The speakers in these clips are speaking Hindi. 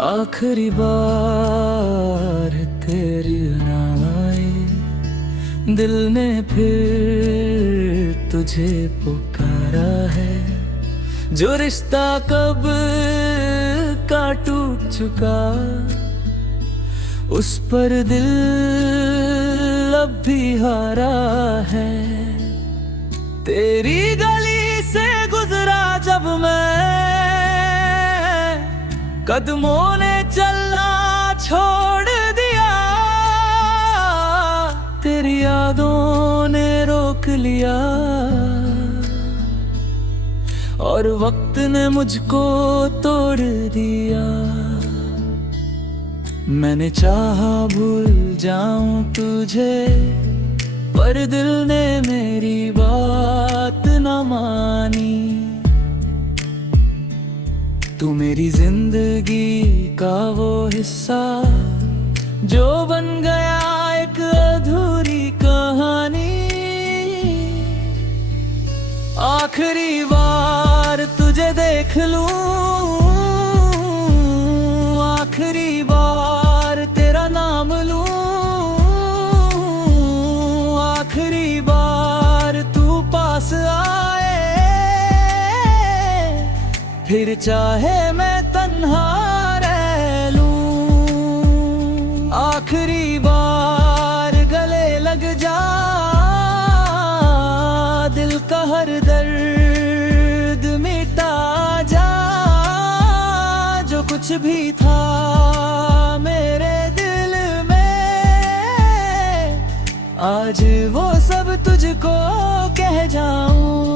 आखिरी बार तेरी नाम आई, दिल ने फिर तुझे पुकारा है। जो रिश्ता कब का टूट चुका, उस पर दिल अब भी हारा है। तेरी गली से गुजरा जब मैं, कदमों ने चलना छोड़ दिया। तेरी यादों ने रोक लिया और वक्त ने मुझको तोड़ दिया। मैंने चाहा भूल जाऊं तुझे, पर दिल ने मेरी बात न मानी। तू मेरी जिंदगी का वो हिस्सा, जो बन गया एक अधूरी कहानी। आखिरी बार तुझे देख लूं, आखिरी बार तेरा नाम लूं, आखिरी बार तू पास आए। फिर चाहे मैं तन्हा रह लूं, आखिरी बार गले लग जा। दिल का हर दर्द मिटा जा। जो कुछ भी था मेरे दिल में, आज वो सब तुझको कह जाऊं।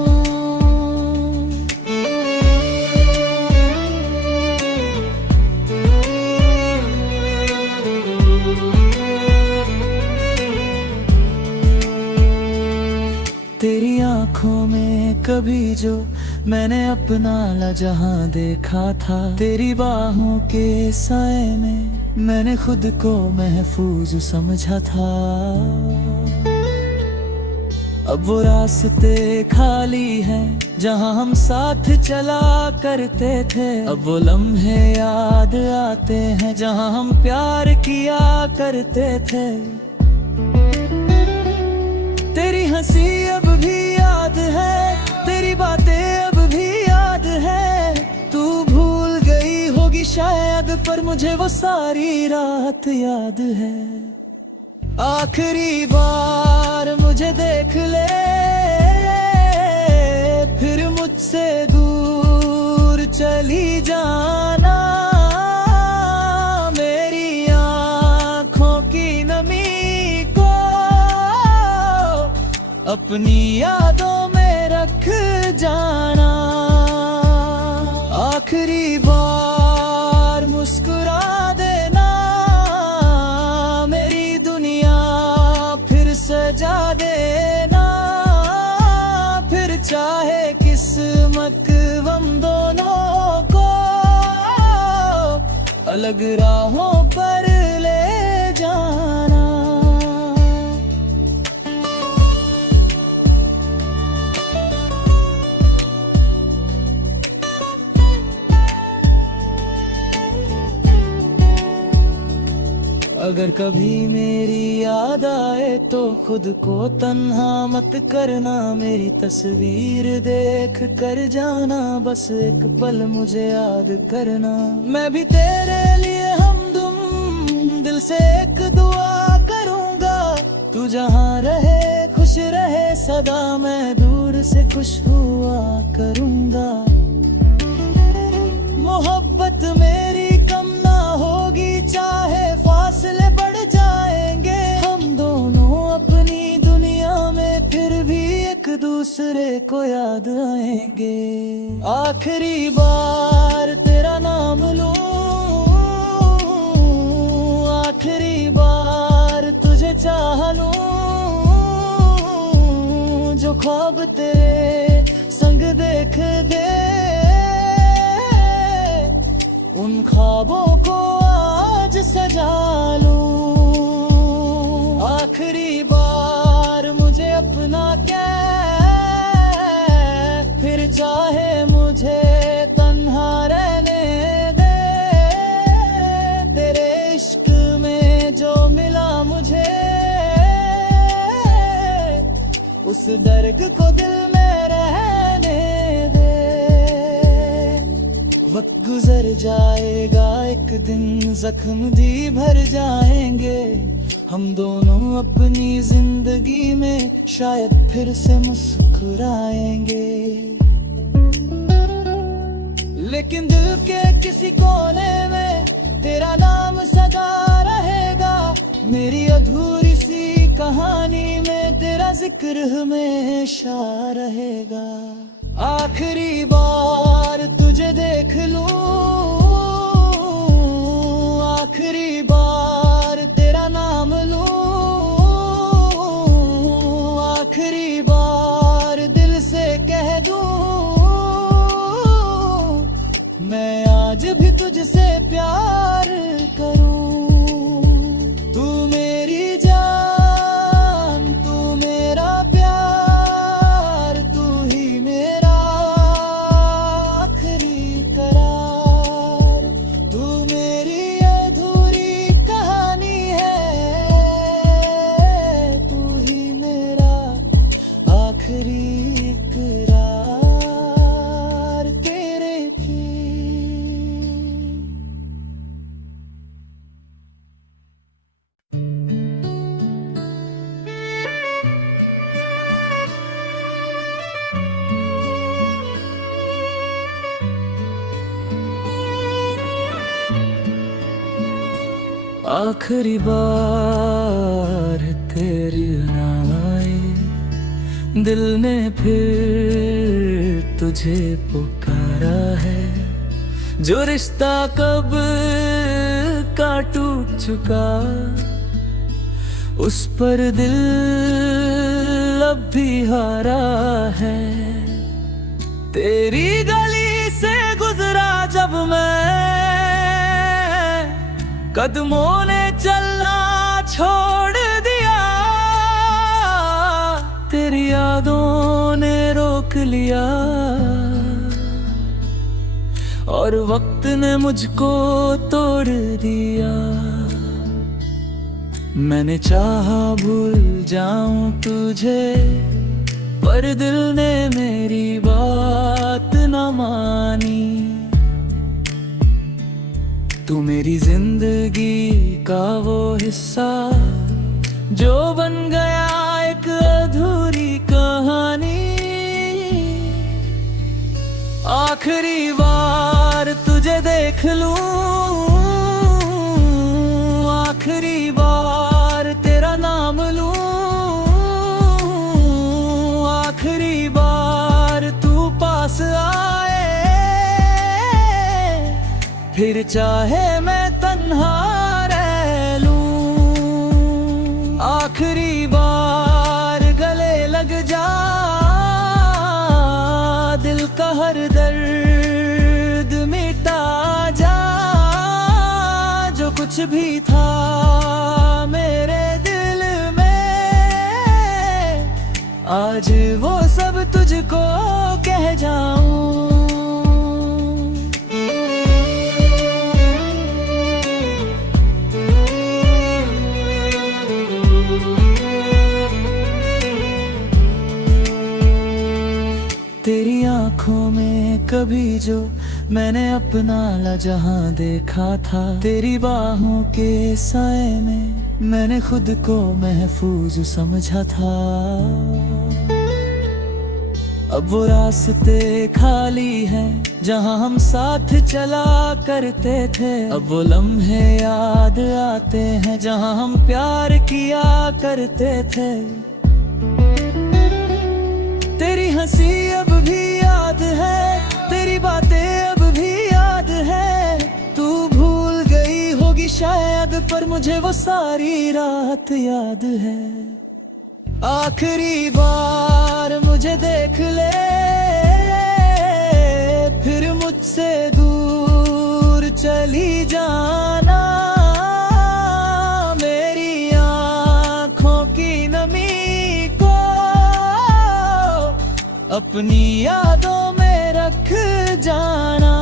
तेरी आंखों में कभी जो मैंने अपना लाजहां देखा था, तेरी बाहों के साए में मैंने खुद को महफूज समझा था। अब वो रास्ते खाली हैं जहां हम साथ चला करते थे। अब वो लम्हे याद आते हैं जहां हम प्यार किया करते थे। तेरी हंसी अब भी याद है, तेरी बातें अब भी याद है। तू भूल गई होगी शायद, पर मुझे वो सारी रात याद है। आखिरी बार मुझे देख ले, फिर मुझसे दूर चली जाना। मेरी आँखों की नमी अपनी यादों में रख जाना। आखिरी बार मुस्कुरा देना, मेरी दुनिया फिर सजा देना। फिर चाहे किस्मत हम दोनों को अलग राहों पर ले जाना। अगर कभी मेरी याद आए तो खुद को तन्हा मत करना। मेरी तस्वीर देख कर जाना, बस एक पल मुझे याद करना। मैं भी तेरे लिए हमदम दिल से एक दुआ करूंगा। तू जहाँ रहे खुश रहे सदा, मैं दूर से खुश हुआ करूंगा। मोहब्बत मेरी कम ना होगी, चाहे फासले बढ़ जाएंगे। हम दोनों अपनी दुनिया में फिर भी एक दूसरे को याद आएंगे। आखिरी बार तेरा नाम लूं, आखिरी बार तुझे चाह लूं। जो ख्वाब तेरे संग देख दे, उन ख्वाबों को आज सजा लूं। आखिरी बार मुझे अपना कह, फिर चाहे मुझे तन्हा रहने दे। इस दर्द को दिल में रहने दे। वक्त गुजर जाएगा एक दिन, जख्म भी भर जाएंगे, हम दोनों अपनी जिंदगी में शायद फिर से मुस्कुराएंगे। लेकिन दिल के किसी कोने में तेरा नाम सदा रहेगा, मेरी अधूरी सी कहानी में तेरा जिक्र हमेशा रहेगा। आखिरी बार तुझे देख लूं, आखिरी बार तेरा नाम लूं, आखिरी बार दिल से कह दूं, मैं आज भी तुझसे प्यार करूं। तू मेरी जान, तू मेरा प्यार, तू ही मेरा आखिरी करार। तू मेरी अधूरी कहानी है, तू ही मेरा आखिरी इकरार तेरे थी। आखिरी बार तेरी नाम आए, दिल ने फिर तुझे पुकारा है। जो रिश्ता कब का टूट चुका, उस पर दिल अब भी हारा है। तेरी गली से गुजरा जब मैं, कदमों ने चलना छोड़ दिया, तेरी यादों ने रोक लिया, और वक्त ने मुझको तोड़ दिया। मैंने चाहा भूल जाऊं तुझे, पर दिल ने मेरी बात न मानी। तू मेरी जिंदगी का वो हिस्सा, जो बन गया एक अधूरी कहानी। आखिरी बार तुझे देख लूं, आखिरी बार तेरा नाम लूं, आखिरी बार तू पास आए, फिर चाहे मैं तन्हा रह लूं। आखिरी बार गले लग जा, दिल का हर दर्द मिटा जा। जो कुछ भी था मेरे दिल में, आज वो सब तुझको कह जाऊं। तेरी आंखों में कभी जो मैंने अपना लाजहां देखा था, तेरी बाहों के साए में मैंने खुद को महफूज समझा था। अब वो रास्ते खाली हैं जहां हम साथ चला करते थे, अब वो लम्हे याद आते हैं जहां हम प्यार किया करते थे। तेरी हंसी अब भी याद है, तेरी बातें अब भी याद है। तू भूल गई होगी शायद, पर मुझे वो सारी रात याद है। आखिरी बार मुझे देख ले, फिर मुझसे दूर चली जाना। मेरी आँखों की नमी को अपनी यादों में रख जाना।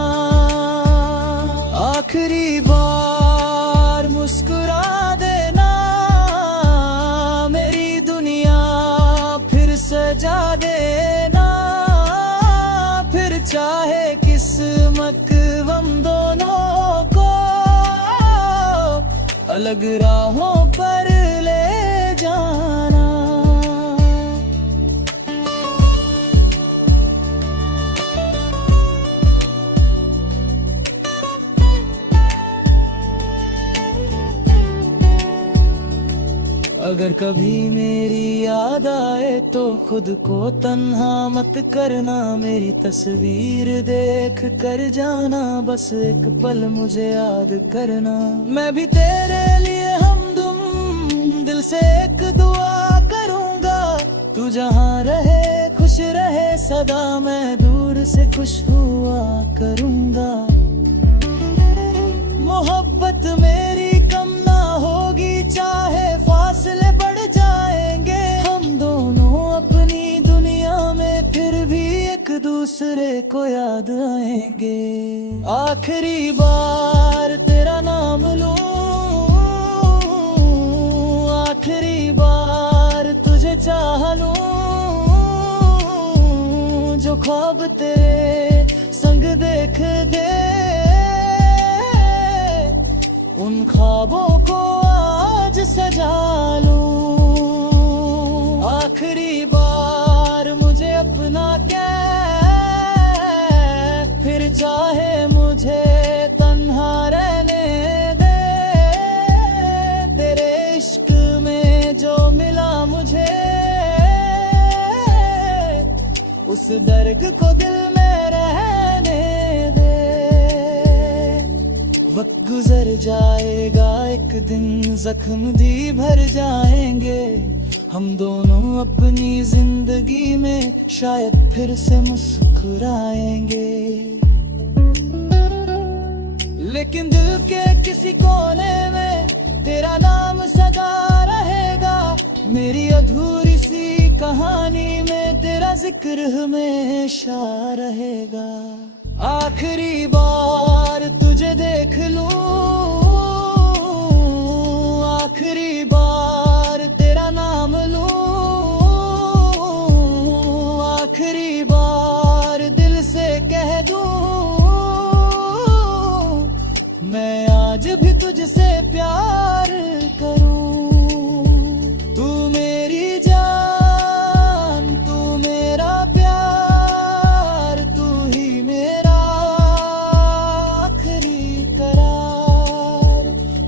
आखिरी बार मुस्कुरा देना, मेरी दुनिया फिर से अलग राहों पर ले जाना। अगर कभी मेरी याद आए तो खुद को तन्हा मत करना, मेरी तस्वीर देख कर जाना, बस एक पल मुझे याद करना। मैं भी तेरे लिए हमदम दिल से एक दुआ करूंगा, तू जहाँ रहे खुश रहे सदा, मैं दूर से खुश हुआ करूंगा। मोहब्बत मेरी कम ना होगी, चाहे फासले बढ़ जाएंगे, हम दोनों अपनी दुनिया में फिर भी एक दूसरे को याद आएंगे। आखिरी बार तेरा नाम लूं, आखिरी बार तुझे चाह लूं, जो ख्वाब तेरे संग देख दे, उन ख्वाबों को आज सजा लूं। आखिरी बार मुझे अपना कह, फिर चाहे मुझे तन्हा रहने दे। तेरे इश्क में जो मिला मुझे, उस दर्द को दिल में रहने दे। वक्त गुजर जाएगा एक दिन, जख्म भी भर जाएंगे, हम दोनों अपनी जिंदगी में शायद फिर से मुस्कुराएंगे। लेकिन दिल के किसी कोने में तेरा नाम सदा रहेगा, मेरी अधूरी सी कहानी में तेरा जिक्र हमेशा रहेगा। आखिरी बार तुझे देख लूं, आखिरी बार तेरा नाम लूं, आखिरी बार दिल से कह दूं, मैं आज भी तुझसे प्यार करूं। तू मेरी जान, तू मेरा प्यार, तू ही मेरा आखिरी करार,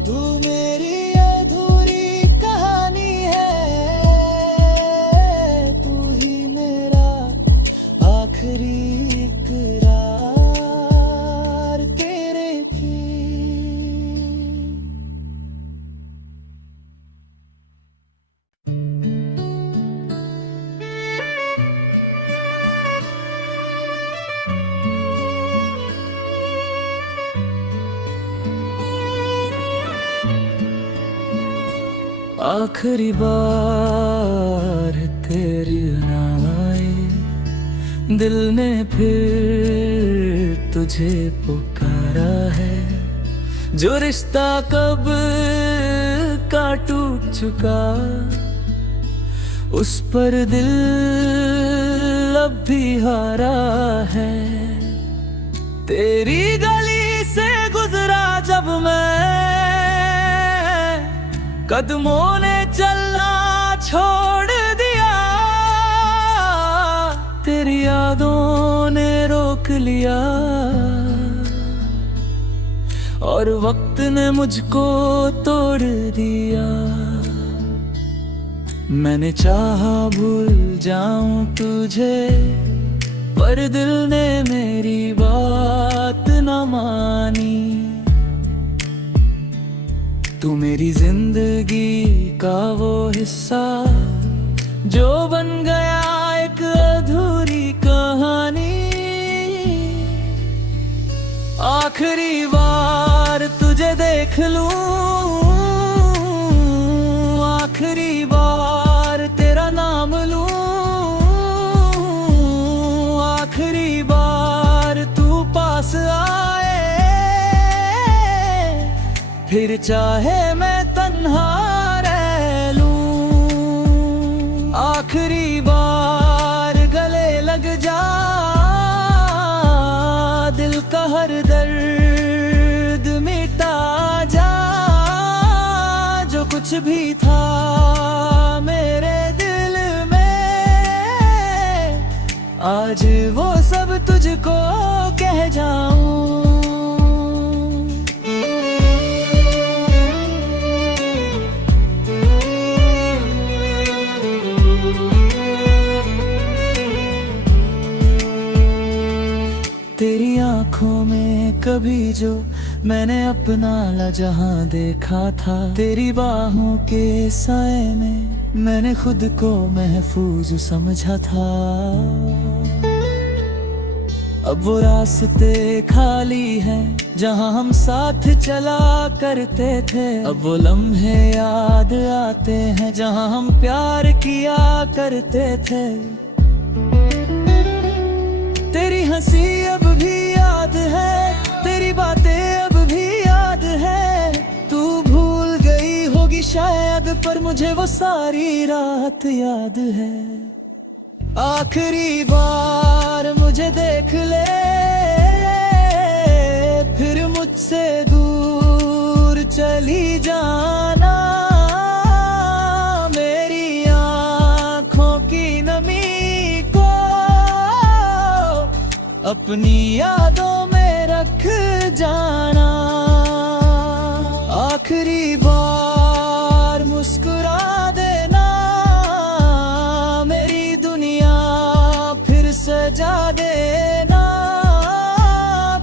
तू मेरी अधूरी कहानी है, तू ही मेरा आखिरी इकरार तेरे थी। आखिरी बार तेरी नाम आए, दिल ने फिर तुझे पुकारा है। जो रिश्ता कब का टूट चुका, उस पर दिल अब भी हारा है। तेरी गली से गुजरा जब मैं, कदमों ने चलना छोड़ दिया, तेरी यादों ने रोक लिया, और वक्त ने मुझको तोड़ दिया। मैंने चाहा भूल जाऊं तुझे, पर दिल ने मेरी बात न मानी। तू मेरी जिंदगी का वो हिस्सा, जो बन गया एक अधूरी कहानी। आखिरी बार तुझे देख लूं, आखिरी बार तेरा नाम लूं, आखिरी बार तू पास आए, फिर चाहे मैं तन्हा रह लूं। आखिरी बार गले लग जा, दिल का हर दर्द मिटा जा, कुछ भी था मेरे दिल में, आज वो सब तुझको कह जाऊं। तेरी आंखों में कभी जो मैंने अपना लाजहां देखा था, तेरी बाहों के साए में मैंने खुद को महफूज समझा था। अब वो रास्ते खाली हैं जहां हम साथ चला करते थे, अब वो लम्हे याद आते हैं जहां हम प्यार किया करते थे। तेरी हंसी अब भी याद है, तेरी बातें अब भी याद है। तू भूल गई होगी शायद, पर मुझे वो सारी रात याद है। आखिरी बार मुझे देख ले, फिर मुझसे दूर चली जाना। मेरी आँखों की नमी अपनी यादों में रख जाना। आखिरी बार मुस्कुरा देना, मेरी दुनिया फिर सजा देना।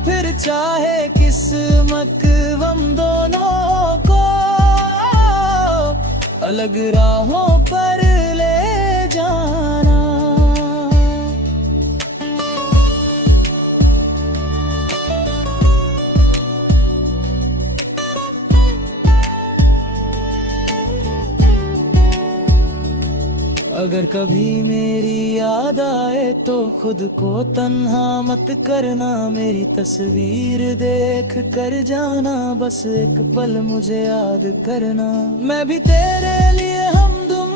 फिर चाहे किस्मत हम दोनों को अलग राहों पर ले जाना। अगर कभी मेरी याद आए तो खुद को तन्हा मत करना, मेरी तस्वीर देख कर जाना, बस एक पल मुझे याद करना। मैं भी तेरे लिए हमदम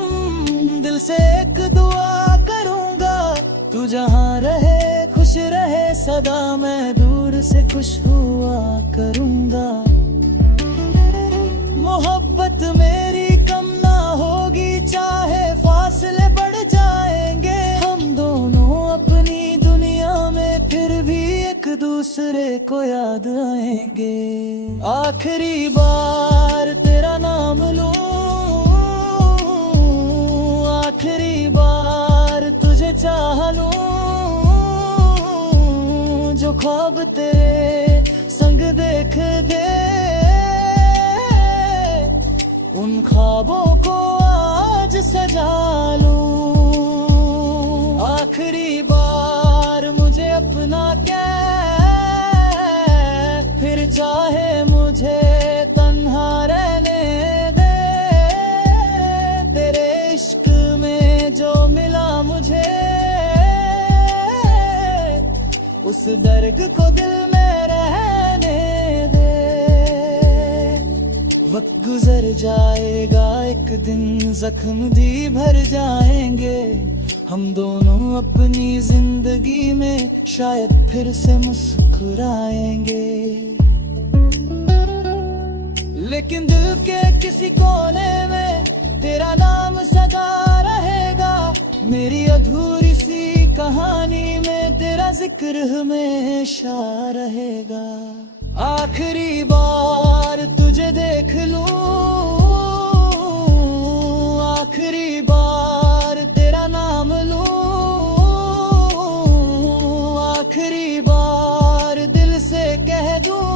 दिल से एक दुआ करूंगा, तू जहाँ रहे खुश रहे सदा, मैं दूर से खुश हुआ करूंगा। मोहब्बत मेरी कम ना होगी चाहे फासले बढ़ जाएंगे, हम दोनों अपनी दुनिया में फिर भी एक दूसरे को याद आएंगे। आखिरी बार तेरा नाम लूं, आखिरी बार तुझे चाह लूं, जो ख्वाब तेरे संग देख दे उन ख्वाबों को आज सजा लूं। आखिरी बार मुझे अपना कह, फिर चाहे मुझे तन्हा रहने दे। तेरे इश्क में जो मिला मुझे, उस दर्द को दिल में रहने दे। वक्त गुजर जाएगा एक दिन, जख्म भी भर जाएंगे, हम दोनों अपनी जिंदगी में शायद फिर से मुस्कुराएंगे। लेकिन दिल के किसी कोने में तेरा नाम सदा रहेगा, मेरी अधूरी सी कहानी में तेरा जिक्र हमेशा रहेगा। आखिरी बार तुझे देख लूं, आखिरी बार तेरा नाम लूं, आखिरी बार दिल से कह दूं,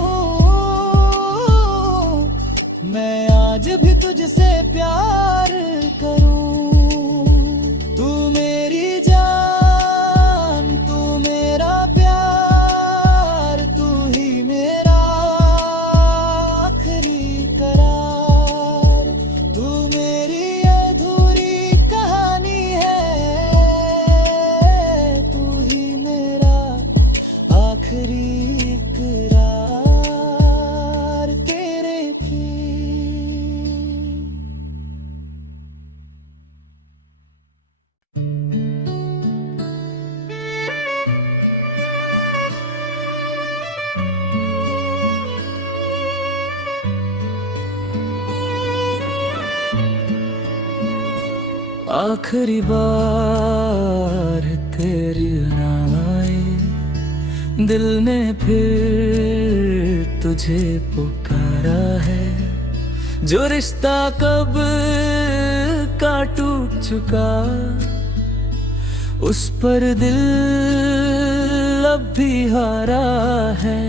मैं आज भी तुझसे प्यार करूं। तू मेरी जान, तू मेरा प्यार, तू ही मेरा आखिरी करार। तू मेरी अधूरी कहानी है, तू ही मेरा आखिरी इकरार तेरे प्रेम। आखिरी बार तेरी नाम आए, दिल ने फिर तुझे पुकारा है। जो रिश्ता कब का टूट चुका, उस पर दिल अब भी हारा है।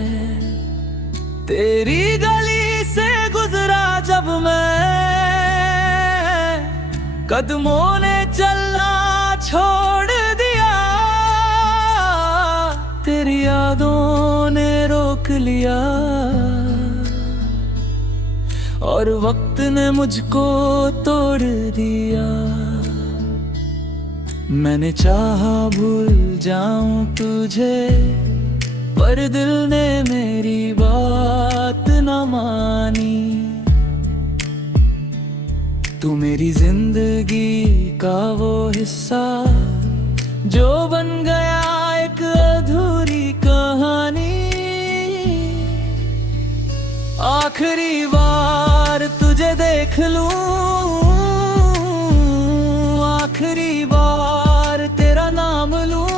तेरी गली से गुजरा जब मैं, कदमों ने चलना छोड़ दिया। तेरी यादों ने रोक लिया और वक्त ने मुझको तोड़ दिया। मैंने चाहा भूल जाऊं तुझे, पर दिल ने मेरी बात न मानी। तू मेरी जिंदगी का वो हिस्सा, जो बन गया एक अधूरी कहानी। आखिरी बार तुझे देख लूं, आखिरी बार तेरा नाम लूं,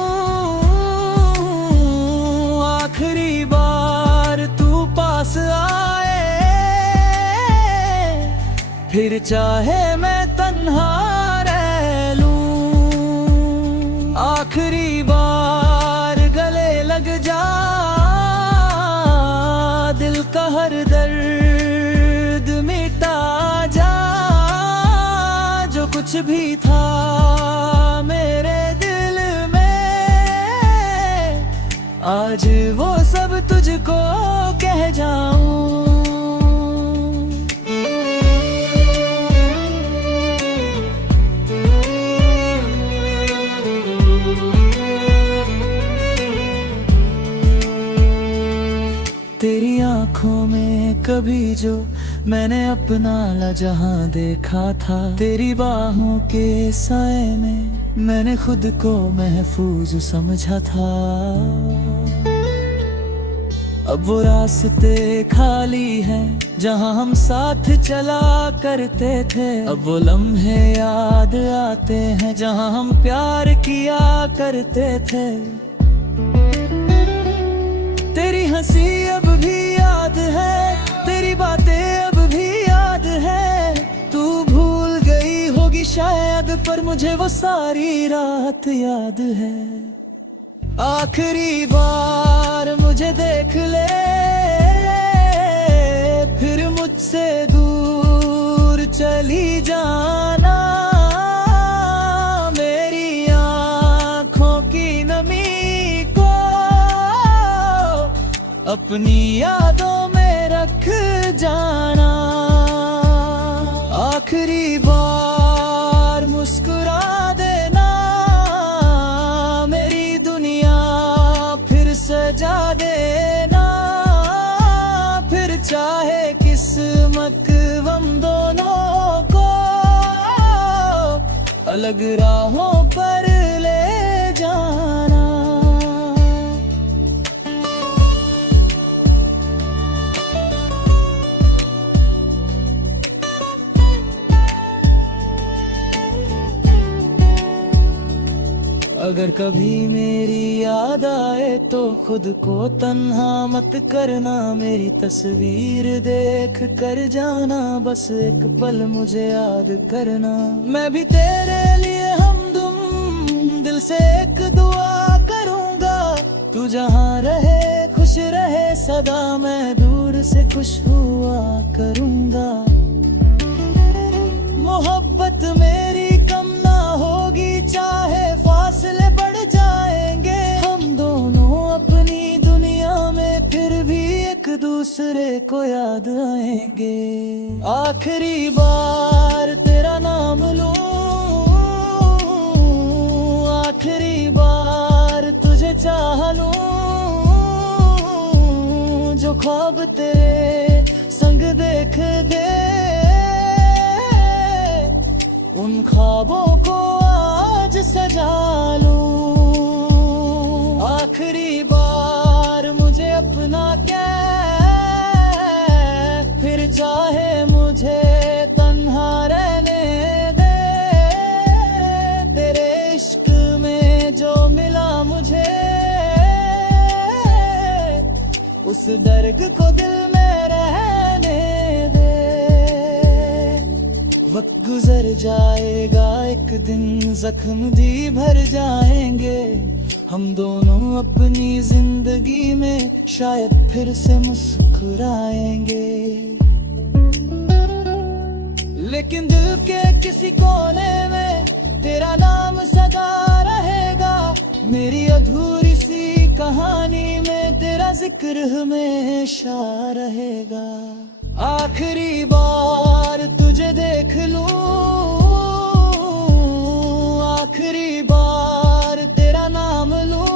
आखिरी बार तू पास आए। फिर चाहे मैं तन्हा रह लूं, आखिरी बार गले लग जा। दिल का हर दर्द मिटा जा, जो कुछ भी था मेरे दिल में, आज वो सब तुझको कह जाऊं। तेरी आंखों में कभी जो मैंने अपना लाजहां देखा था, तेरी बाहों के साए में मैंने खुद को महफूज समझा था। अब वो रास्ते खाली हैं जहां हम साथ चला करते थे। अब वो लम्हे याद आते हैं जहां हम प्यार किया करते थे। तेरी हंसी अब भी याद है, तेरी बातें अब भी याद है। तू भूल गई होगी शायद, पर मुझे वो सारी रात याद है। आखिरी बार मुझे देख ले, फिर मुझसे दूर चली जाना। मेरी आँखों की नमी को अपनी यादों में रख जाना। आखिरी बार मुस्कुरा देना, मेरी दुनिया फिर सजा देना। फिर चाहे किस्मत हम दोनों को अलग राहों पर ले जाना। अगर कभी मेरी याद आए तो खुद को तन्हा मत करना। मेरी तस्वीर देख कर जाना, बस एक पल मुझे याद करना। मैं भी तेरे लिए हमदम दिल से एक दुआ करूंगा। तू जहाँ रहे खुश रहे सदा, मैं दूर से खुश हुआ करूंगा। मोहब्बत मेरी कम ना होगी, चाहे फासले बढ़ जाएंगे। हम दोनों अपनी दुनिया में फिर भी एक दूसरे को याद आएंगे। आखिरी बार तेरा नाम लूं, आखिरी बार तुझे चाह लूं। जो ख्वाब तेरे संग देख दे, उन ख्वाबों को आज सजा लूं। आखिरी बार मुझे अपना कह, फिर चाहे मुझे तन्हा रहने दे। इस दर्द को दिल में रहने दे। वक्त गुजर जाएगा एक दिन, जख्म भी भर जाएंगे, हम दोनों अपनी जिंदगी में शायद फिर से मुस्कुराएंगे। लेकिन दिल के किसी कोने में तेरा नाम सदा रहेगा, मेरी अधूरी सी कहानी में तेरा जिक्र हमेशा रहेगा। आखिरी बार तुझे देख लूं, आखिरी बार तेरा नाम लूं,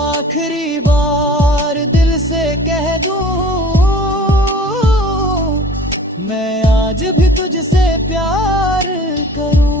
आखिरी बार दिल से कह दूं, मैं आज भी तुझसे प्यार करूं।